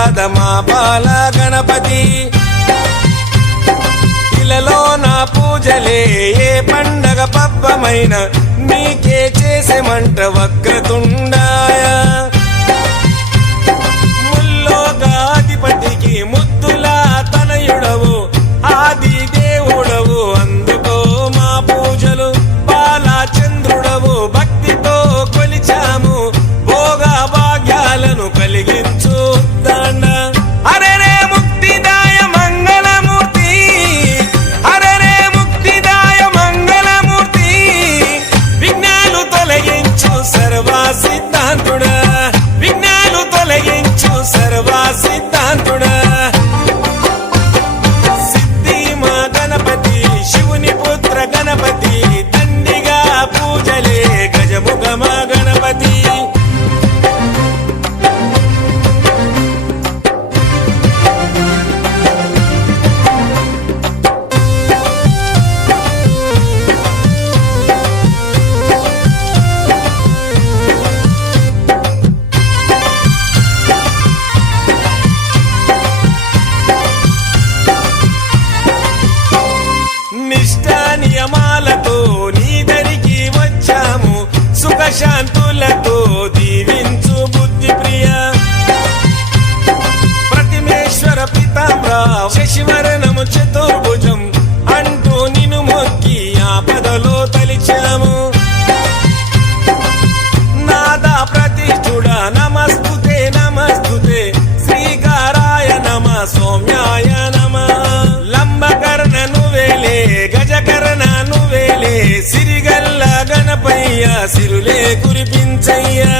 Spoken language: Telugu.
కాద మా బాల గణపతి ఇలలో నా పూజలే ఏ పండగ పబ్బమైన నీకే చేసేమంట వక్రతుండాయ ముల్లోకాధిపతికి ముద్దులా తనయుడవు ఆది దేవుడవు అందుకో మా పూజలు బాలచంద్రుడవు భక్తితో కొలిచాము భోగ భాగ్యాలను కలిగించు దండ అరే రే ముక్తిదాయ మంగళమూర్తి అరే రే ముక్తిదాయ మంగళమూర్తి విఘ్నాలు తొలగించు సర్వ సిద్ధాంతుడా విఘ్నాలు తొలగించు సర్వ సిద్ధాంతుడా సిద్ధి మా గణపతి శివుని పుత్ర గణపతి దండిగా పూజలే గజముఖ మా గణపతి నిష్ఠా నియమాలతో నీ దరికి వచ్చాము సుఖశాంతులతో దీవించు బుద్ధి ప్రియ ప్రతిమేశ్వర పితాంబర శశివరణము చతుర్భుజం అంటూ నిన్ను మొక్కి ఆపదలో తలిచాము నాదా ప్రతిష్ఠుడ నమస్తుతే నమస్తుతే శ్రీకారాయ నమ సౌమ్యాయ నమ లంబకర్ణ నువ్వేలే గజకర్ణ నువ్వేలే సిరిగల్ల గణపయ్య సిరులే కురిపించయ్యా